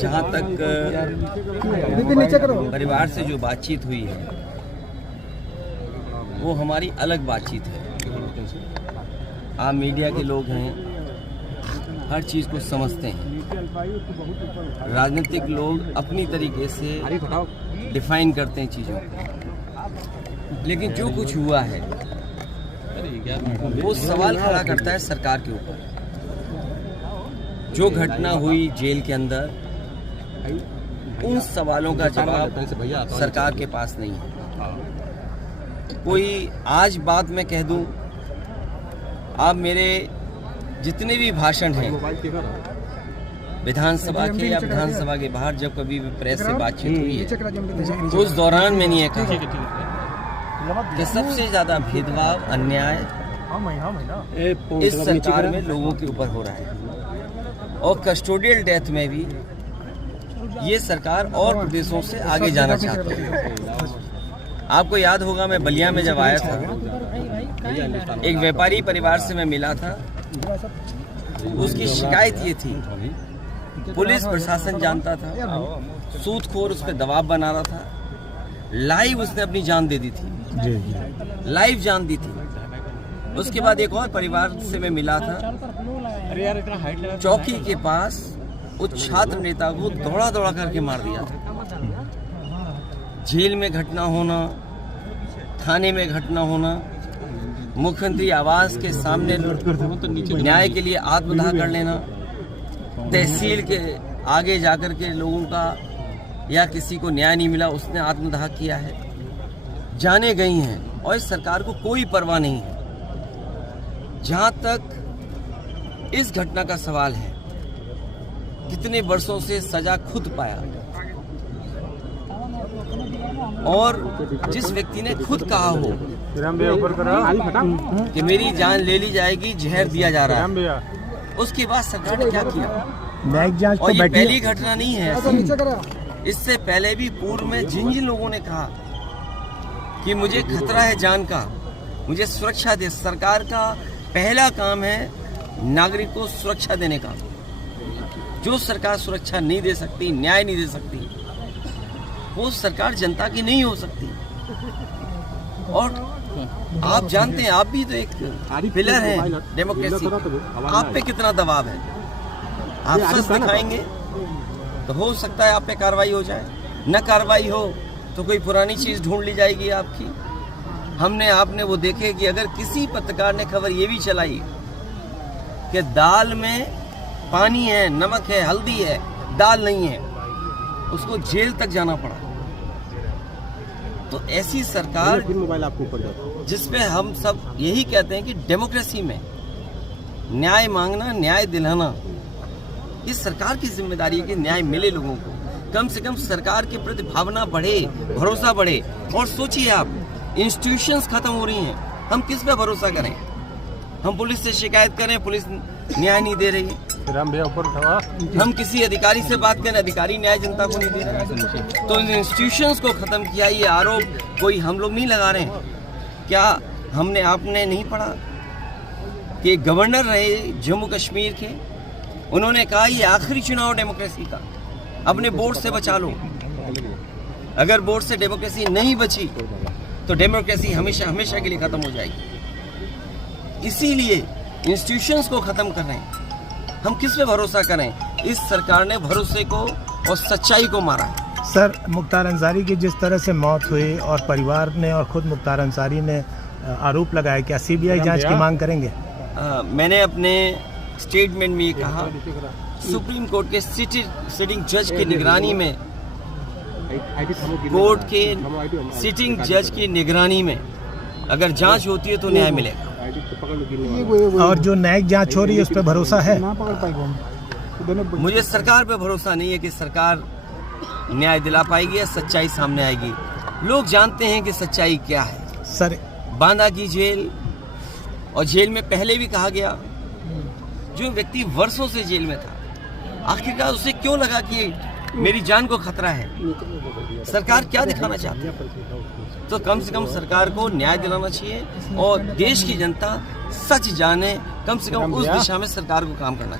जहाँ तक परिवार से जो बातचीत हुई है वो हमारी अलग बातचीत है। आप मीडिया के लोग हैं, हर चीज़ को समझते हैं। राजनीतिक लोग अपनी तरीके से डिफाइन करते हैं चीज़ों को, लेकिन जो कुछ हुआ है वो सवाल खड़ा करता है सरकार के ऊपर। जो घटना हुई जेल के अंदर, उन सवालों का जवाब सरकार के पास नहीं है। कोई आज बात मैं कह दूं, आप मेरे जितने भी भाषण हैं विधानसभा के या विधानसभा के बाहर, जब कभी भी प्रेस से बातचीत हुई है तो उस दौरान मैंने ये कहा कि सबसे ज़्यादा भेदभाव, अन्याय इस सरकार में लोगों के ऊपर हो रहा है। और कस्टोडियल डेथ में भी ये सरकार और प्रदेशों से आगे जाना चाहती है। आपको याद होगा, मैं बलिया में जब आया था, एक व्यापारी परिवार से मैं मिला था। उसकी शिकायत ये थी, पुलिस प्रशासन जानता था, सूदखोर उस पर दबाव बना रहा था। लाइव उसने अपनी जान दे दी थी, लाइव जान दी थी। उसके बाद एक और परिवार से मैं मिला था, चौकी के पास उस छात्र नेता को दौड़ा दौड़ा करके मार दिया था। जेल में घटना होना, थाने में घटना होना, मुख्यमंत्री आवास के सामने न्याय के लिए आत्मदाह कर लेना, तहसील के आगे जाकर के लोगों का या किसी को न्याय नहीं मिला, उसने आत्मदाह किया है, जाने गई हैं। और इस सरकार को कोई परवाह नहीं है। जहां तक इस घटना का सवाल है, कितने वर्षों से सजा खुद पाया, और जिस व्यक्ति ने खुद कहा हो कि मेरी जान ले ली जाएगी, जहर दिया जा रहा है, उसके बाद सरकार ने क्या किया? और ये पहली घटना नहीं है ऐसी। इससे पहले भी पूर्व में जिन जिन लोगों ने कहा कि मुझे खतरा है जान का, मुझे सुरक्षा दे, सरकार का पहला काम है नागरिक को सुरक्षा देने का। जो सरकार सुरक्षा नहीं दे सकती, न्याय नहीं दे सकती, वो सरकार जनता की नहीं हो सकती। और आप जानते हैं, आप भी तो एक पिलर हैं डेमोक्रेसी, आप पे कितना दबाव है। आप सच दिखाएंगे तो हो सकता है आप पे कार्रवाई हो जाए, न कार्रवाई हो तो कोई पुरानी चीज ढूंढ ली जाएगी आपकी। आपने वो देखे कि अगर किसी पत्रकार ने खबर ये भी चलाई कि दाल में पानी है, नमक है, हल्दी है, दाल नहीं है, उसको जेल तक जाना पड़ा। तो ऐसी सरकार जिसपे हम सब यही कहते हैं कि डेमोक्रेसी में न्याय मांगना, न्याय दिलाना, इस सरकार की जिम्मेदारी है कि न्याय मिले लोगों को। कम से कम सरकार के प्रति भावना बढ़े, भरोसा बढ़े। और सोचिए आप, इंस्टीट्यूशंस खत्म हो रही हैं, हम किस पे भरोसा करें? हम पुलिस से शिकायत करें, पुलिस न्याय नहीं दे रही है। हम किसी अधिकारी से बात करें, अधिकारी न्याय जनता को नहीं दे रहे। तो इन इंस्टीट्यूशंस को खत्म किया, ये आरोप कोई हम लोग नहीं लगा रहे हैं। क्या आपने नहीं पढ़ा कि गवर्नर रहे जम्मू कश्मीर के, उन्होंने कहा ये आखिरी चुनाव डेमोक्रेसी का, अपने बोर्ड से बचा लो। अगर बोर्ड से डेमोक्रेसी नहीं बची तो डेमोक्रेसी हमेशा हमेशा के लिए खत्म हो जाएगी। इसीलिए इंस्टीट्यूशंस को खत्म कर रहे हैं। हम किस पे भरोसा करें? इस सरकार ने भरोसे को और सच्चाई को मारा है। सर, मुख्तार अंसारी की जिस तरह से मौत हुई और परिवार ने और खुद मुख्तार अंसारी ने आरोप लगाया, क्या सीबीआई जांच की मांग करेंगे? मैंने अपने स्टेटमेंट में ये कहा, सुप्रीम कोर्ट के सिटिंग जज की निगरानी में, कोर्ट के सिटिंग जज की निगरानी में अगर जांच होती है तो न्याय मिलेगा। और जो न्यायिक जांच हो रही है उस पर भरोसा है? मुझे सरकार पे भरोसा नहीं है कि सरकार न्याय दिला पाएगी या सच्चाई सामने आएगी। लोग जानते हैं कि सच्चाई क्या है। सर, बांदा की जेल, और जेल में पहले भी कहा गया, जो व्यक्ति वर्षों से जेल में था, आखिरकार उसे क्यों लगा कि मेरी जान को खतरा है? सरकार क्या दिखाना चाहती है? तो कम से कम सरकार को न्याय दिलाना चाहिए और देश की जनता सच जाने, कम से कम उस दिशा में सरकार को काम करना चाहिए।